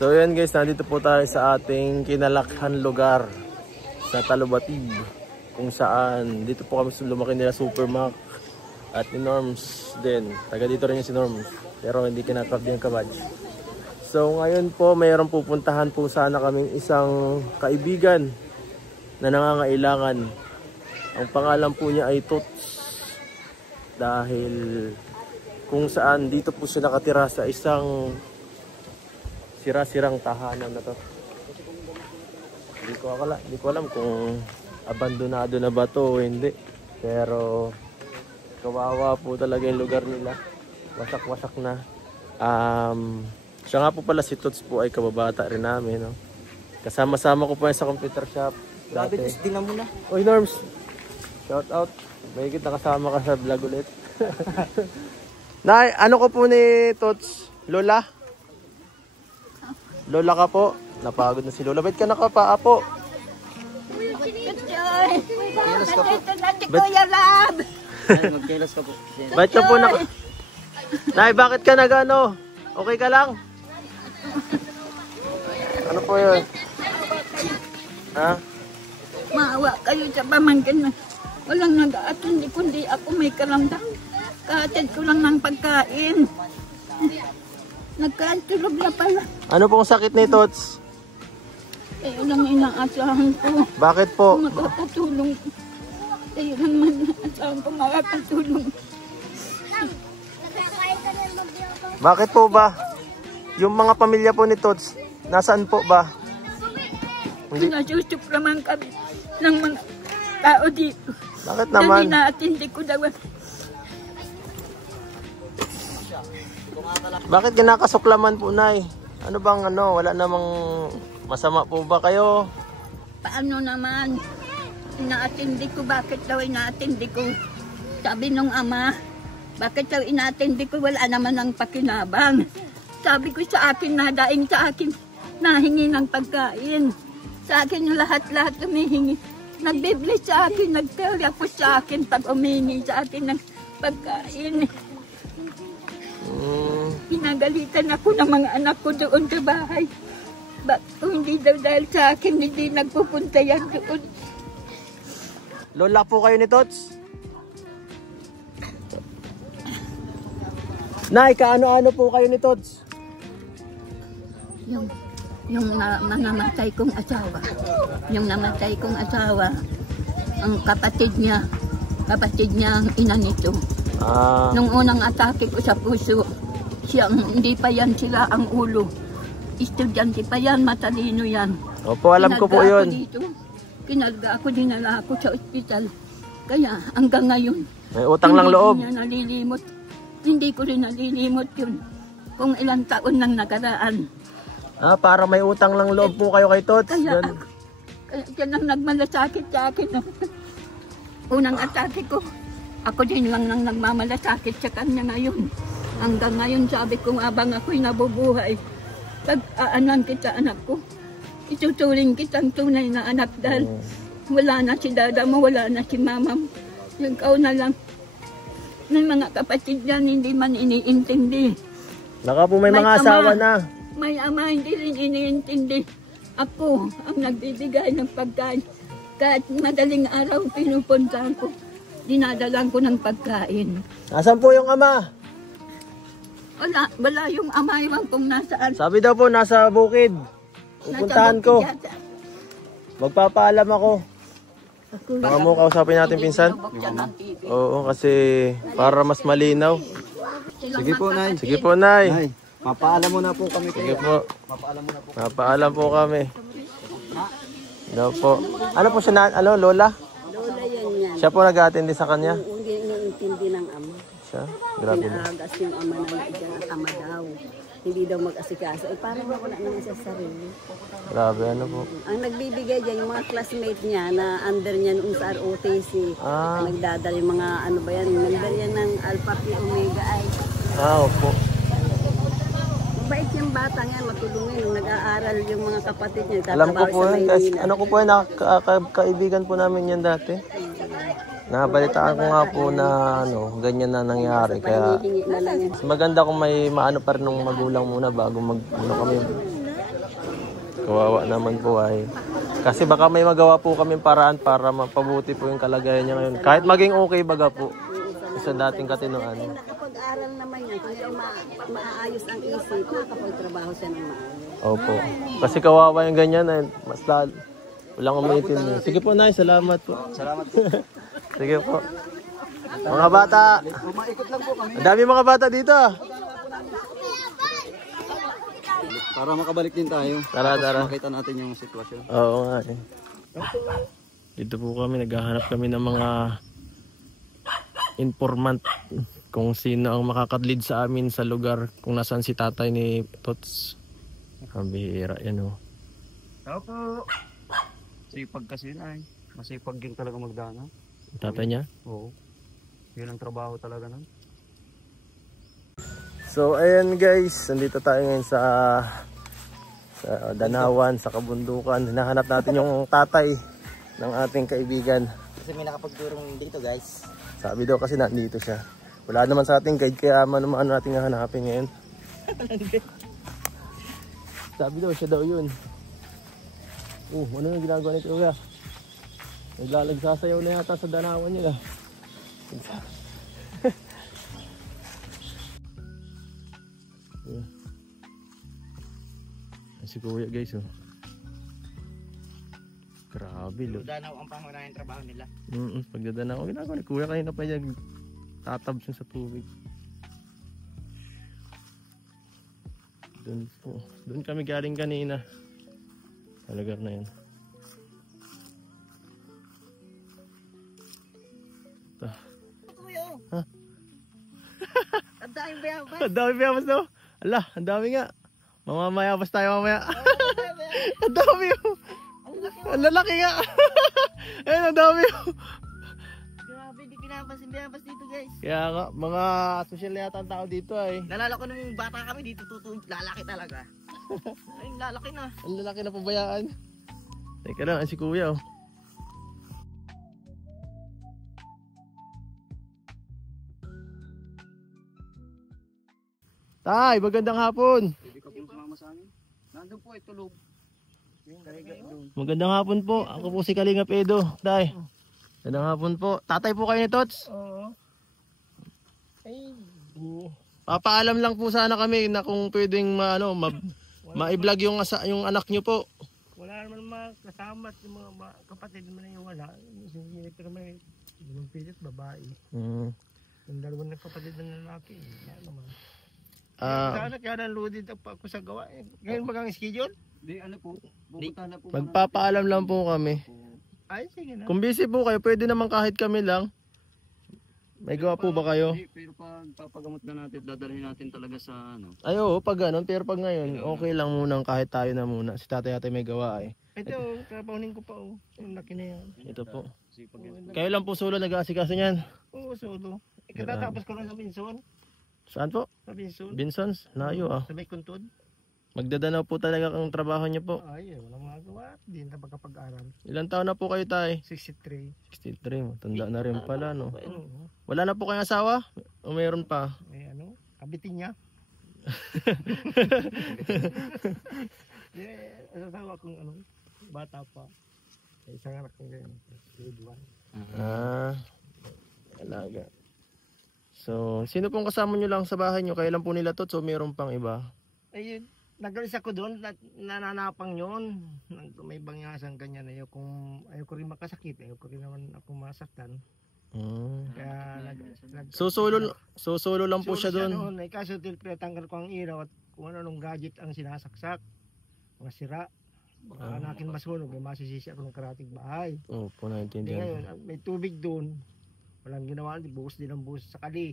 So yan guys, nandito po tayo sa ating kinalakhan lugar sa Talubatib, kung saan dito po kami lumaki nila Supermac at ni Norms din. Taga dito rin yung si Norms, pero hindi kinakrap din kabadge. So ngayon po mayroong pupuntahan po sana kaming isang kaibigan na nangangailangan. Ang pangalan po niya ay Tots, dahil kung saan dito po siya nakatira sa isang sira-sirang tahanan na to. Hindi ko alam kung abandonado na ba to o hindi, pero kawawa po talaga yung lugar nila, wasak-wasak na. Siya nga po pala, si Tots po ay kababata rin namin, no? Kasama-sama ko po yan sa computer shop dati. Din na muna. Oy Norms, shout out, may kita kasama ka sa vlog ulit. Nay, ano ko po ni Tots? Lola? Lola ka po? Napagod na si Lola. Ba't ka nakapaa po? Magkilos ka po. Magkilos ka po. Ba't ka po Nay, bakit ka nagano? Okay ka lang? Ano po yun? Ha? Maawa kayo sa pamangkin na walang nag-aatindi kundi ako may karamdam. Kaatid ko lang ng pagkain. Nagkantulog na pala. Ano pong sakit ni Tots? Tayo lang inaasahan ko. Bakit po? Makakatulong. Tayo lang inaasahan ko makakatulong. Bakit po ba? Yung mga pamilya po ni Tots, nasaan po ba? Nasusupraman kami ng mga tao dito. Bakit naman? Hindi naatindi ko daw. Bakit kinakasuklaman po, Nay? Ano bang wala namang masama po ba kayo? Paano naman? Inaatindi ko, bakit daw inaatindi ko? Sabi nung ama, bakit daw inaatindi ko? Wala naman ang pakinabang. Sabi ko sa akin, nadaing sa akin, nahingi ng pagkain. Sa akin yung lahat-lahat humihingi. Nagbibless sa akin, nagtawag ako sa akin pag humihingi sa akin ng pagkain. Pinagalitan ako ng mga anak ko doon sa bahay. Kung hindi daw dahil sa akin, hindi nagpupunta yan doon. Lola po kayo ni Tots? Nay, kaano-ano po kayo ni Tots? Yung namatay kong asawa. Yung namatay kong asawa, ang kapatid niya ang ina nito. Nung unang atake ko sa puso, hindi pa yan sila ang ulo. Estudyante pa yan, matalino yan. Opo, alam ko po yun. Kinalga ako, dinala ako sa ospital. Kaya hanggang ngayon, may utang lang loob. Hindi niya nalilimot. Hindi ko rin nalilimot yun. Kung ilang taon nang nakaraan. Para may utang lang loob po kayo kay Tots. Kaya yan ang nagmalasakit sa akin. Unang atake ko, ako din lang nang nagmamalasakit sa kanya ngayon. Hanggang ngayon sabi ko, abang ako'y nabubuhay, pag-aanan kita anak ko, ituturing kitang tunay na anak dahil wala na si dada mo, wala na si mama mo. Yung ikaw na lang. Ng mga kapatid yan, hindi man iniintindi. Baka po may mga asawa na. May ama, hindi rin iniintindi. Ako ang nagbibigay ng pagkain. Kahit madaling araw, pinupuntahan ko. Dinadalang ko ng pagkain. Nasaan po yung ama? Wala yung ama, iwan kung nasaan. Sabi daw po, nasa bukid. Pupuntahan ko. Magpapaalam ako. Baka mo kausapin natin, pinsan? Oo, kasi para mas malinaw. Sige po, Nay. Sige po, Nay. Nay, papaalam mo na po kami kayo. Sige po. Papaalam mo na po. Papaalam po kami. Daw po. Ano po siya, Lola? Lola yan. Siya po nag-aatindi sa kanya? Hindi iniintindi ng ama. Siya? Grabe na. Pinaagas yung ama na dyan at ama daw. Hindi daw mag-asikaso. Parang wala naman sa sarili. Grabe, ano po? Ang nagbibigay dyan, yung mga classmate niya na under niya noong sa ROTC. Nagdadala yung mga ano ba yan, nagdala yan ng Alpha Phi Omega I. Opo. Mabait yung bata nga, matulungin. Nung nag-aaral yung mga kapatid niya. Alam ko po yun. Ano ko po yun, kaibigan po namin yan dati. Nabalitaan ko nga po na ganyan na nangyari. Kaya maganda kung may maano pa rin ng magulang muna bago kami Kawawa naman po ay. Kasi baka may magawa po kami paraan para mapabuti po yung kalagayan niya ngayon. Kahit maging okay baga po sa dating katinoan. Kasi nakapag-aral naman yan, kung yung maaayos ang isip, nakapag-trabaho siya ng maayos. Opo. Kasi kawawa yung ganyan ay mas lalo. Walang umitin. Sige po, Nay. Salamat po. Salamat po. Sige po. Mga bata. Maikot lang po kami. Ang dami mga bata dito. Para makabalik din tayo. Tara, tara. Makita natin yung sitwasyon. Oo nga eh. Dito po kami, naghahanap kami ng mga informant kung sino ang makakadlead sa amin sa lugar kung nasaan si tatay ni Tots. Ang bihira yan oh. Tao po. Sipag kasi na eh. Masipag din talaga magdana. Tatay niya? Oo. Yun ang trabaho talaga nun. So ayan guys, nandito tayo ngayon sa Danawan, sa kabundukan. Hinahanap natin yung tatay ng ating kaibigan. Kasi may nakapagturong dito guys. Sabi daw kasi nandito siya. Wala naman sa ating guide kaya ano natin hahanapin ngayon. Sabi daw siya daw yun. Ano yung ginagawa ni Kuya? Nagsasayaw na yata sa Danawan nila. Si Kuya guys oh. Grabe lo. Danaw ang pangunahing trabaho nila. Pagdadanaw. Ginagawa ni Kuya kanina pa niya tatabs sa tubig. Doon kami galing kanina. Sa lugar na yun. Ha? Ang dami bayabas. Ang dami bayabas no? Ala, ang dami nga. Mamamayabas tayo mamaya. Ang dami oh. Ang lalaki nga. Ayun, ang dami oh. Grabe, di pinabas dito guys. Kaya nga, mga social na yata ang tao dito ay. Nalala ko nung bata kami dito, lalaki talaga. Ay, lalaki na. Ang lalaki na pabayaan. Teka lang, si Kuya oh. Tay, magandang hapon. Hindi ka po sumama sa amin. Nandun po, tulog. Magandang hapon po. Ako po si Kalinga Pedro. Tay. Magandang hapon po. Tatay po kayo ni Tots? Oo. Ay, Papaalam lang po sana kami na kung pwedeng ma-vlog yung anak nyo po. wala naman mga kasama at yung mga kapatid naman na yung wala. Sinilip ko naman yung pilit babae. Yung dalawang kapatid na lalaki. Wala naman. Sana kaya naludid ako sa gawa. Ngayon bagang schedule? Di ano po, pupunta na po. Magpapaalam lang po kami. Ay, sige na. Kung busy po kayo, pwede naman kahit kami lang. May gawa po ba kayo? Pero pag papagamot na natin, dadalhin natin talaga sa ano. Ay oo, pag ganun. Pero pag ngayon, okay lang munang kahit tayo na muna. Si tatay may gawa eh. Ito, kapahunin ko pa oh. Yung laki na yan. Ito po. Sipag yan. Kayo lang po solo nag-aasikaso niyan. Oo, solo. Katatapos ko lang sa Binson. Saan po? Sa Binson. Binsons? Layo ah. Sa may kuntod. Magdadanaw po talaga ang trabaho niyo po. Ay, walang magawa. Hindi na pagkapag-aral. Ilan taon na po kayo tay? 63. 63. Matanda na rin pala no. Oo. Wala na po kayong asawa? O mayroon pa? May ano, kabitin niya. Asasawa kong ano, bata pa. May isang anak kong ganyan. Grade 1. Alaga. So, sino pong kasama nyo lang sa bahay nyo? Kayo lang po nila to, so mayroon pang iba? Ayun, nagalis ako doon, nananapang yun. May bangyasan ganyan. Ayoko rin makasakit. Ayoko rin naman ako masaktan. Kaya solo lang po siya doon. Kaso tinatanggal ko ang ilaw at kung anong gadget ang sinasaksak. Mga sira. Baka nakin masunog, may masisisi ako ng karating bahay. Opo, Hindi naintindihan. ngayon, may tubig doon. Walang ginawa, buhos din ang buhos sa kali.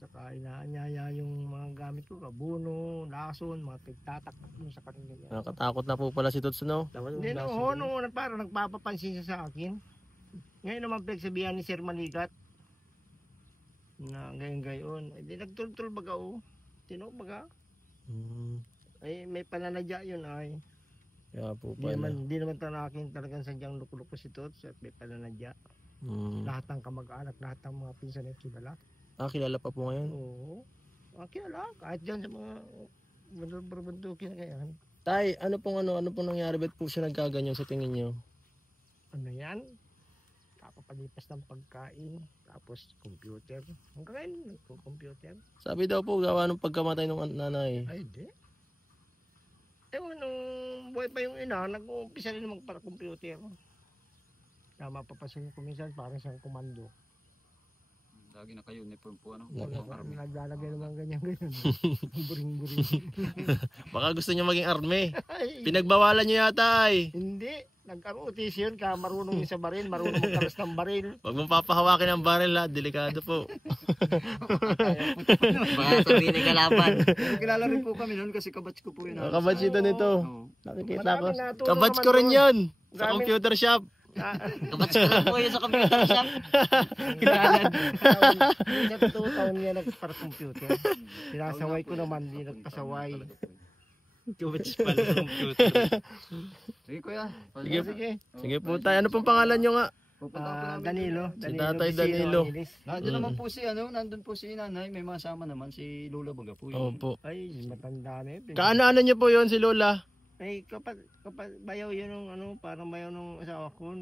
Saka inaanyaya yung mga gamit ko, kabuno, lason, mga pagtatak sa kanila. Nakatakot na po pala si Tots, no? Hindi noon, parang nagpapapansin siya sa akin. Ngayon naman pinagsabihan ni Sir Maligat na gayon-gayon. Hindi nagtultul baga o. Tino baga. Ay may pananadya yun ay. Kaya po pala. Hindi naman tanakin talagang sadyang luko-luko si Tots at may pananadya. Lahat ng kamag-anak, lahat ng mga pinsan at kilala. Kilala pa po ngayon? Oo. Kilala. Kahit dyan sa mga bundukin na kayan. Tay, ano pong nangyari? Ba't po siya nagkaganyan sa tingin niyo? Ano yan? Kapapalipas ng pagkain, tapos computer. Hanggang ngayon, nagko-computer. Sabi daw po, gawa ng pagkamatay ng nanay. Ay, di. Nung buhay pa yung ina, nag-uumpisa rin magpara-computer. Kaya mapapasin ko minsan, parang siyang komando. Lagi naka-uniform po, ano? Naglalagay naman ganyan-ganyan. Buring-buring. Baka gusto niya maging army. Pinagbawalan niyo yata ay. Hindi. Nagkarutis yun, kaya marunong yun sa baril, marunong magkaras ng baril. Huwag mong papahawakin ang baril ha, delikado po. Baka sabihin ay kalaban. Kilala rin po kami noon kasi kabatch ko po yun. Kabatch ito nito. Oo. Nakikita ko. Maraming natulong Kabatch naman ko rin doon. yun. Sa Maraming- computer shop. Kabatch ko lang po yun sa computer shop. Sa totoo taon niya nagpara-computer. Sinasaway ko naman, hindi nagpasaway. Kabatch pala sa computer. Sige kuya. Sige. Sige. Sige po tayo. Ano pong pangalan niyo nga? Pupunta po namin. Danilo. Si Tatay Vicino Danilo. Angeles. Nandun naman po si nandun po si nanay, may masama naman si Lola Baga po yun. Opo. Ay, matanda na yun. Kaano-ano niyo po yun si Lola? Ay, kapag bayaw yun nung parang bayaw nung asawa ko.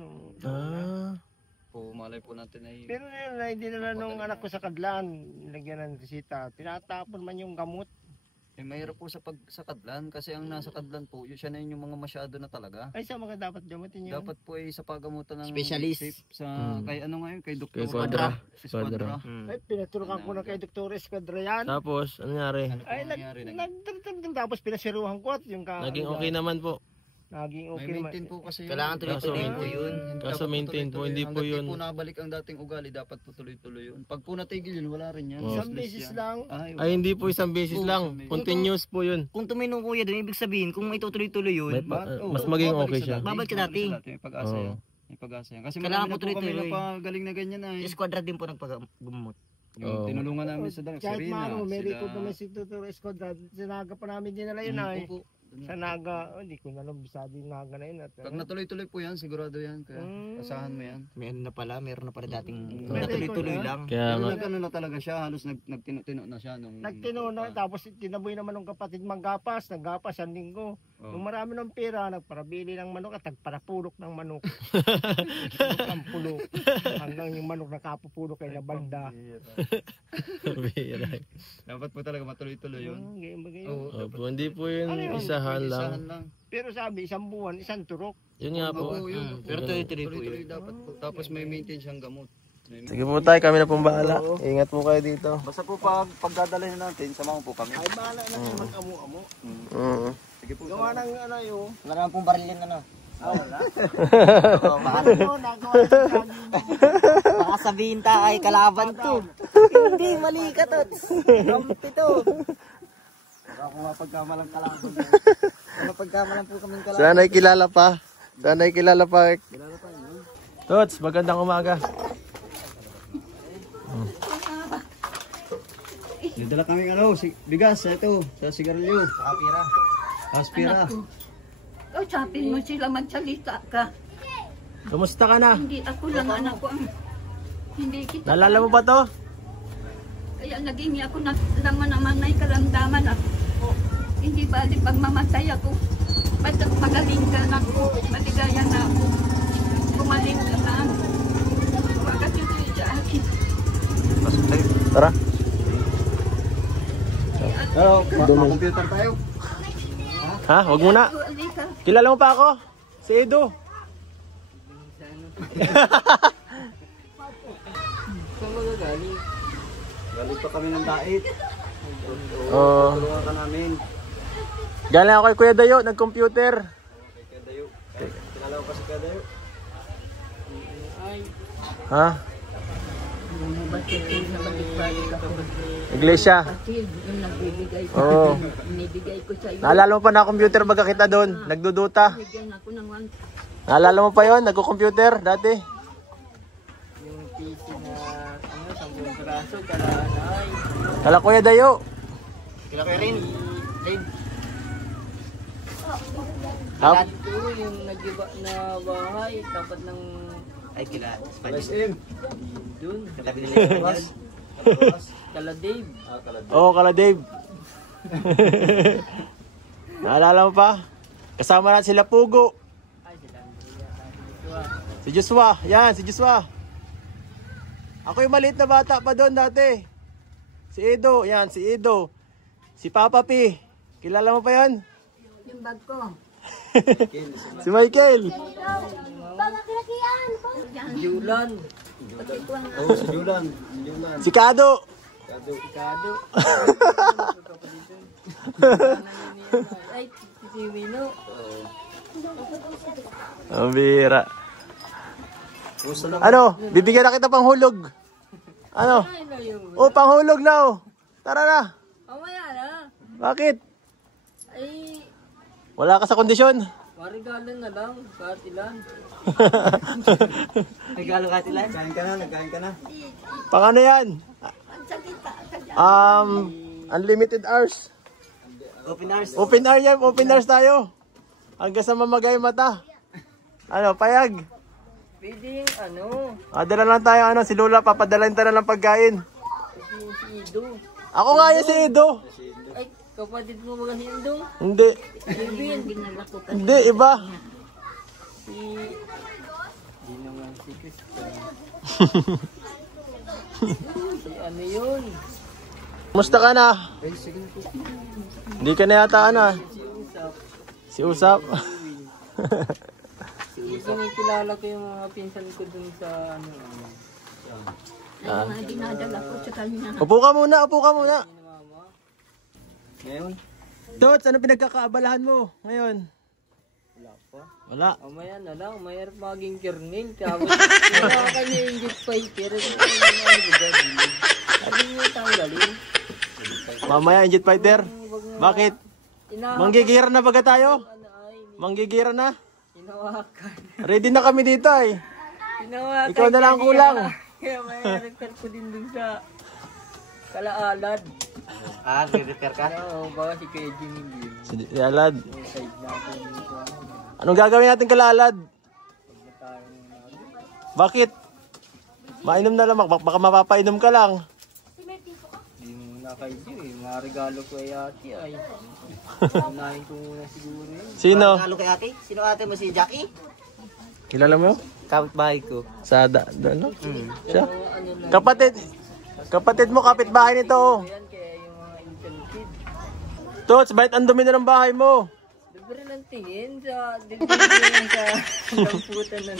Po, malay po natin ay Pero yun, hindi na nung anak ko sa Kadlan, nilagyan ng resita. Tinatapon man yung gamot. mahirap po sa Kadlan kasi ang nasa Kadlan po, yun siya na yun yung mga masyado na talaga. Ay, sa mga dapat gamutin yun. Dapat po ay sa pagamutan ng Specialist. kay ano ngayon, kay Dr. Kay Quadra. Quadra. Ay, pinaturukan ko na kay Dr. Esquadra yan. Tapos, ano nangyari? Ay, tapos pinasiruhan ko at yung Naging okay naman po. Naging May okay naman. maintain po kasi Kailangan tuloy-tuloy po yun. Kaso Dapat maintain po, tuloy-tuloy. hindi po Hanggat yun. di po nabalik ang dating ugali, dapat po tuloy-tuloy yun. Pag po natigil yun, wala rin yan. Oh. Isang beses yan. lang. Ay, hindi po isang beses lang. Continuous po yun. Kung tuminong kuya doon, ibig sabihin, kung itutuloy-tuloy yun, Mas maging okay siya. babalik ka dati. May pag-asa Oo. yan. May pag-asa yan. Kasi Kailangan marami na po po kami tuloy-tuloy. napagaling na ganyan ay. Esquadra din po nagpagumot. Oo. Tinulungan namin sa Dalak, si Kahit Rina, maano, may sila- record naman si Dr. Esquadra. Sinaga pa namin dinala yun ay. Opo. Sa Naga, hindi ko na alam, bisado yung Naga na yun. At, Pag natuloy-tuloy po yan, sigurado yan. Kaya asahan mo yan. Meron na pala dating May natuloy-tuloy record na. lang. Kaya Pero nga. nagano na talaga siya, halos nagtino-tino na siya nung nagtinuna, tapos tinaboy naman ng kapatid manggapas, naggapas ang linggo. Oh. Nung marami ng pera, nagparabili ng manok at nagparapulok ng manok. Ang pulok. Hanggang yung manok nakapupulok kay Nabanda. Dapat po talaga matuloy-tuloy yun. Ganyan ba ganyan? Oo. Opo, hindi po yun Ano yun? isahan lang. Isahan lang. Pero sabi, isang buwan, isang turok. Yun nga po. Oo, yun. Pero tuloy-tuloy po Tuloy-tuloy yun. dapat po. Tapos may maintain siyang gamot. Sige po tayo, kami na pong bahala. Ingat po kayo dito. Basta po pagdadalhin natin, samahan po kami. Ay, bahala na siya mag-amo-amo. Sige po. Gawa ng ano yun. Wala naman pong baril yan, ano. Wala. Baka Nagawa ng saging. sabihin ta ay kalaban to. Hindi, mali ka to. Kampi to. Baka po mapagkamalang kalaban. Mapagkamalan po kaming kalaban. Sana'y kilala pa. Sana'y kilala pa. Tots, magandang umaga. Dala kaming bigas, ito, sa sigarilyo. Kapira. Aspira. Kausapin mo sila, magsalita ka. Kumusta ka na? Hindi ako lang anak ko ang hindi kita. Naalala mo ba to? Kaya naging ako naman naman ay karamdaman ako. Hindi bali pag mamatay ako. Magaling ka na ako. Maligaya na ako. Kumaling ka na. Magkatuloy sa akin. Tara. Computer tayo. Ha? Wag muna. Halika. Kilala mo pa ako? Si Edo. Saan magagaling? Galing pa kami ng dait. Oh. Tulungan ka namin. Galing ako kay Kuya Dayo, nag-computer. Kaya Dayo. Kilala ko pa si Kaya Dayo. Ha? Iglesia. Yung nagbibigay ko. Oo. Binibigay ko sa iyo. Naalala mo pa na computer baga kita doon? Nagduduta. Bigyan ako ng Naalala mo pa yon? Nagko-computer dati? Yung PC na, 10 piraso, kalanay. Kala Kuya Dayo. Kila ko rin. Dave. Ha? Ito yung nagiba na bahay, tapat ng Ay, kila. SM. dun. Katabi nila yan. Kala Dave. Oo, kala Dave. Naalala mo pa? Kasama natin sila Pugo. Si Joshua. Yan, si Joshua. Ako yung maliit na bata pa doon dati. Si Edo. Yan, si Edo. Si Papa P. Kilala mo pa yan? Yung bag ko. Si Michael. Julan. Oo, si Julan. Si Kado. Kado. Ay, si Mino. Ang bira. Ano? Bibigyan na kita pang hulog. Ano? Oh, panghulog na oh. Tara na. Mamaya na. Bakit? Ay, Wala ka sa kondisyon. marigalo na lang. Kahit ilan. Regalo ka sila? Nagkain ka na, nagkain ka na. Pang ano yan? Unlimited hours. Open hours. Open hour yan. Open hours tayo. Hanggang sa mamagay mata. Ano, payag? Pwede yung ano, Dala lang tayo, ano, si Lola, papadalain tayo ng pagkain. si Ido. Ako nga yun si Edo. Ay, kapatid mo ba si Ido? Hindi. Kevin. Hindi, iba. Si... Di naman si Christian. Si ano yun? Kumusta ka na? Ay, sige po. Hindi ka na yata, ano. Si Usap. Si Usap. Kinikilala ko yung mga pinsan ko dun sa ano. Ay, mga dinadala ko sa kanya. Upo ka muna, upo ka muna. Mama. Ngayon? Tots, ano pinagkakaabalahan mo ngayon? Wala pa. Wala. Mamaya na lang, mayroon maging kerning. Tapos, wala ka niya yung gift fighter. Sabi niyo tanggalin. Mamaya, Injit Fighter. Bakit? Manggigira na baga tayo? Manggigira na? Hinawakan. Ready na kami dito ay. Hinawakan. Ikaw na lang ang kulang. Kaya may repair ko din dun sa Kalaalad. Re-repair ka? Oo, baka si Kuya Jimmy din. Si Alad. Yung side natin dito. Anong gagawin natin kalalad? Bakit? Mainom na lang, baka mapapainom ka lang. Hindi mo na kayo eh. Mga regalo ko ay ate ay. Unahin ko muna siguro yun. Sino? Regalo kay ate? Sino ate mo, si Jackie? Kilala mo yun? Kapitbahay ko. Sa ano? Siya? Kapatid mo, kapitbahay nito. Ayan kaya yung mga intern kid. Tots, bakit ang dumi na ng bahay mo? Libre lang tingin sa dito sa lamputan na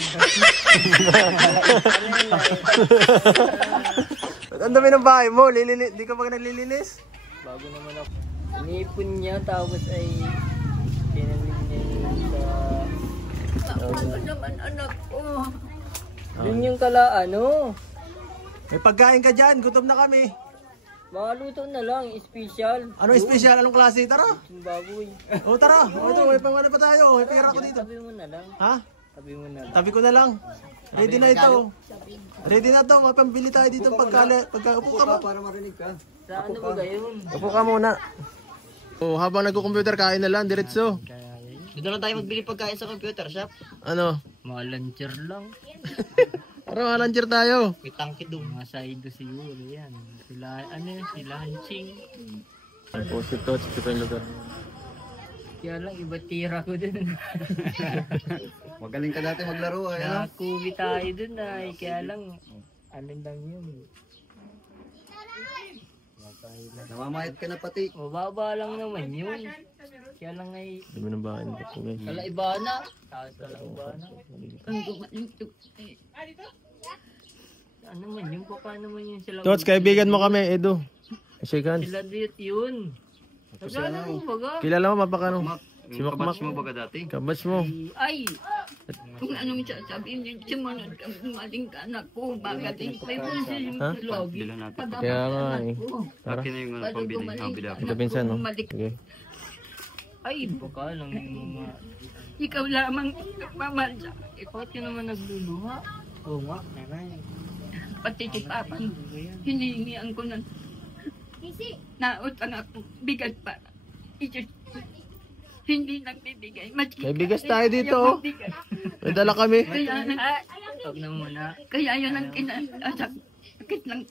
Ba't ang dumi ng bahay mo? Di ka ba naglilinis? bago naman ako. Inipon niya tapos ay kinamin niya yung sa... Ano naman anak ko? Yun yung kala ano. May pagkain ka dyan, gutom na kami. Maluto na lang, special. Ano special? Anong klase? Tara! Yung baboy. O tara! O ito, may pangano pa tayo. May pera ko dito. Tabi mo na lang. Ha? Tabi mo na lang. Tabi ko na lang. Ready na ito. Ready na to. Mapambili tayo dito upo ka mo. Para marinig ka. Sa ano ba gayon? Upo ka muna. Oh, habang nagko-computer, kain na lang, diretso. Dito lang tayo magbili pagkain sa computer shop. Ano? Mga luncher lang. Para malanger tayo. May tangki doon. Mga side siguro yan. Sila, ano yun, sila hansing. Post ito yung lugar. Kaya lang, iba tira ko dun. Magaling ka dati maglaro ay ano? Nakubi tayo dun ay. Kaya lang, alin lang yun. Namamayat ka na pati. Mababa lang naman yun. Kaya lang ay, Dumi ng bahay nito po guys. kala iba na. Tapos kala iba na. Ang gumaling to. Ano man yung pa naman yun sila. Tots, kaibigan mo kami, Edo. Shake hands. Sila dito yun. Nagkala mo baga. Kilala mo, mapakano? Si Makmak. mo baga dati? Kabats mo. Ay! Kung anong sasabihin din, sumunod kang gumaling ka anak ko. Bagating may punsin Ha? yung logi. Kaya nga eh. Tara. Akin na yung pambili. Ito pinsan, no? Sige. Ay, Baka lang yung mga... ikaw lamang nagmamahal sa Ikaw ka naman nagluluha. Oo nga, nanay. pati si Papa. Hinihingian ko ng nautang ako. Bigat pa. Hindi nagbibigay. May bigas tayo dito, oh. May dala kami. Huwag na muna. Kaya yun ang kinasakit ng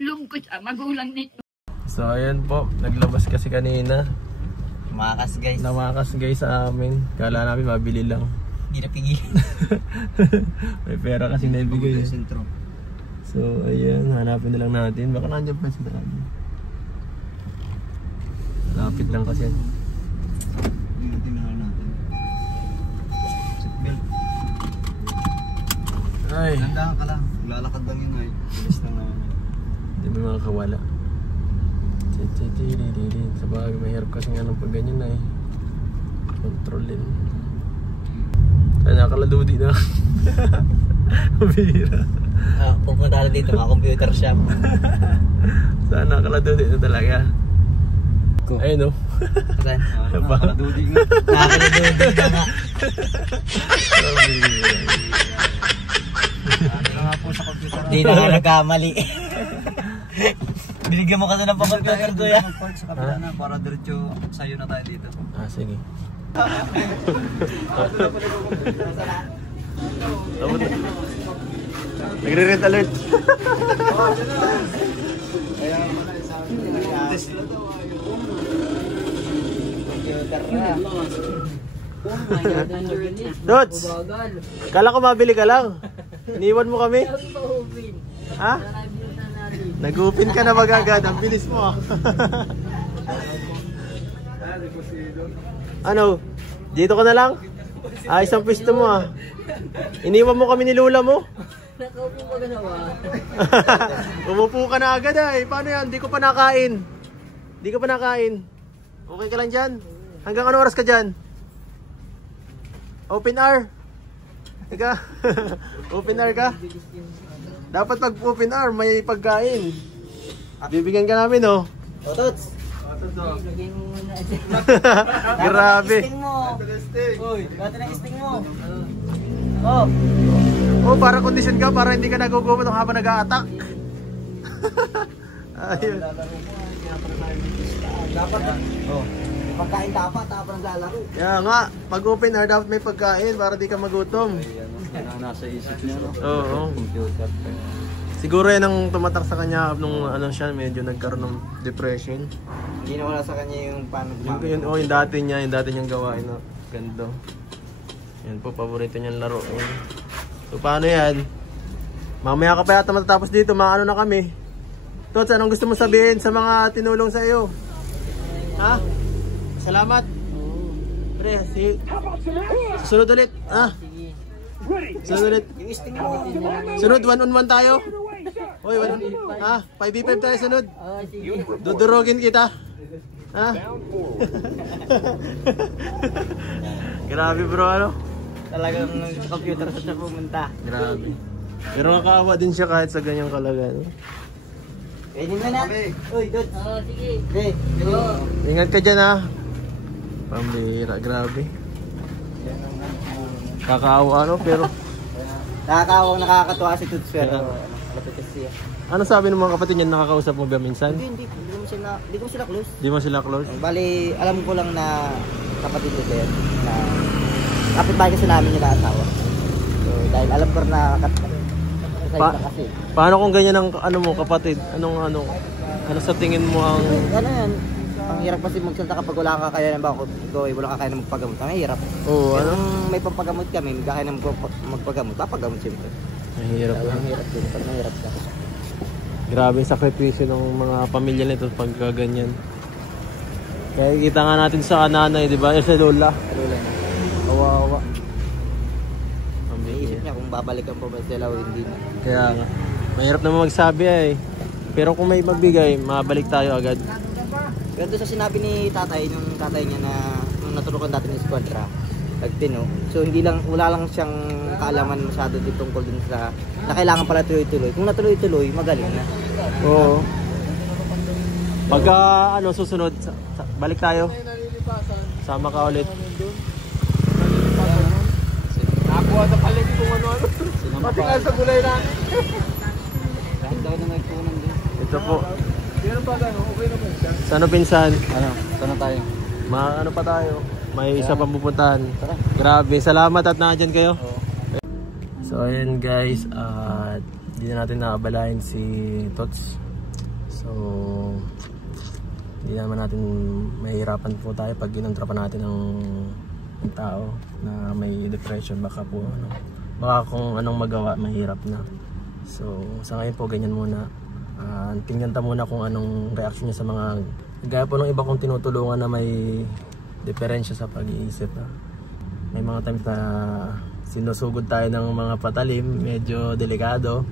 loob ko sa magulang nito. So ayan po, naglabas kasi kanina. Tumakas guys. Namakas guys sa amin. Kala namin mabili lang. Hindi napigil. May pera kasi naibigay. Sentro. So ayan, hanapin na lang natin. Baka nandiyan pa sila. Lapit lang kasi. Tingnan natin. Seatbelt. Ay, Tandaan ka lang. Lalakad lang yun ay. Bilis lang naman. hindi mo makakawala. Sa bagay, mahirap kasi nga nung pag ganyan na eh. Kontrolin. Ay, nakaladudi na. Mabihira. Pupunta na dito mga computer shop. Saan nakaladudi na talaga? Ayun o. Saan? Nakakadudi nga. Nakakadudi ka nga. Nga po sa computer. Hindi na nga nagkamali. Binigyan mo kasi ng pang-computer ko ya. Mag-park sa kabila na para diretso sa'yo na tayo dito. Ah, sige. Nagre-red alert. Dots! Kala ko mabili ka lang. Iniwan mo kami. Ha? Nag-open ka na magagad. Ang bilis mo ah. Ano? Dito ka na lang? Ah, isang pwesto mo ah. Iniwan mo kami ni Lula mo? Nakaupo ka na ba? Umupo ka na agad ay. Paano yan? Di ko pa nakain. Di ka pa nakain. Okay ka lang dyan? Hanggang ano oras ka dyan? Open hour? Ika? Open hour ka? Dapat pag open hour may pagkain. Bibigyan ka namin oh. Tots! Lagay mo muna. Grabe. Isting mo. Uy, bata na isting mo. Oh. Oh, para kondisyon ka, para hindi ka nagugumot habang nag-a-attack. Ayun. Dapat na. Oh. Pagkain dapat, tapos naglalaro. Kaya nga, pag open hour dapat may pagkain para di ka magutom. Nasa isip niya, no? Oo. Computer. Siguro yan ang tumatak sa kanya nung ano siya, medyo nagkaroon ng depression. Hindi na wala sa kanya yung paano Yung dati niyang gawain na ganda. Yan po, paborito niyang laro. So paano yan? Mamaya ka pa yata matatapos dito, maano na kami. Tots, anong gusto mo sabihin sa mga tinulong sa iyo? Ha? Salamat. Pre, susunod ulit. Ha? Sunod ulit. yung isting mo. Sunod, 1-on-1 tayo. Hoy, 1-on-1. Ha? 5v5 tayo sunod. Sige. Dudurogin kita. Ha? Grabe bro, ano? Talagang computer sa siya pumunta. Grabe. Pero nakakaawa din siya kahit sa ganyang kalagayan. Pwede mo na. Uy, Dot. Oo, sige. Okay. Ingat ka dyan ha. Pambira, grabe. Kakaawa ano, pero... Nakakawang nakakatuwa si Tuts pero malapit kasi siya. Ano sabi ng mga kapatid niya, nakakausap mo ba minsan? Hindi ko sila close. Di mo sila close? Bali, alam ko lang na kapatid ko yan na kapitbahay kasi namin nila asawa. So, dahil alam ko na kasi. Paano kung ganyan ang ano mo kapatid? Ano sa tingin mo ang... Ano yan? Ang hirap kasi magsalita kapag wala kang kakayanan ba ako, ikaw ay wala kang kakayanan magpagamot. Ang hirap. Oo, Pero ano? may pampagamot kami, may kakayanan magpagamot, papagamot siyempre. Mahirap lang. Ang hirap din, pag nahirap ka. Grabe yung sakripisyo ng mga pamilya nito pag ganyan. Kaya kita nga natin sa nanay, di ba? Sa lola. Lola na. Kawawa. Naisip niya kung babalikan pa ba sila o hindi na. Kaya nga. Mahirap naman magsabi eh. Pero kung may magbigay, mabalik tayo agad. Pero doon sa sinabi ni tatay, nung tatay niya na nung naturukan dati ng squadra, nagtino. So hindi lang, wala lang siyang kaalaman masyado dito tungkol dun sa na kailangan pala tuloy-tuloy. Kung natuloy-tuloy, magaling na. Oo. Pagka susunod, balik tayo. Sama ka ulit. Nakakuha sa palit kung ano-ano. Pati nga sa gulay natin. Kahit daw na may punan din. Ito po. Okay naman siya. Saan pinsan? Sana tayo. Ano pa tayo? May isa pang pupuntahan. Grabe, salamat at nandiyan kayo. So ayan guys, at hindi na natin nakabalahin si Tots. So Hindi naman natin mahihirapan po tayo pag ginontra pa natin ng tao na may depression. Baka po baka kung anong magawa mahirap na. So sa ngayon po ganyan muna. Tingnan ta muna kung anong reaction niya sa mga gaya po ng iba kong tinutulungan na may diferensya sa pag-iisip. May mga times na sinusugod tayo ng mga patalim, medyo delikado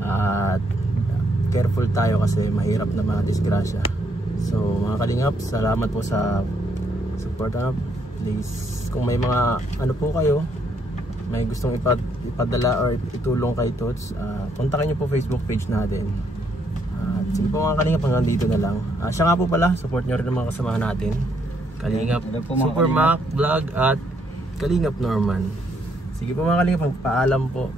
at careful tayo kasi mahirap na madisgrasya. So mga kalingap, salamat po sa support. Please, kung may mga ano po kayo, may gustong ipadala or itulong kay Tots, kontakin niyo po Facebook page natin. Sige po mga kalingap, hanggang dito na lang. Siya nga po pala, support nyo rin ang mga kasamahan natin. Kalingap Super Mac Vlog at Kalingap Norman. Sige po mga kalingap, paalam po.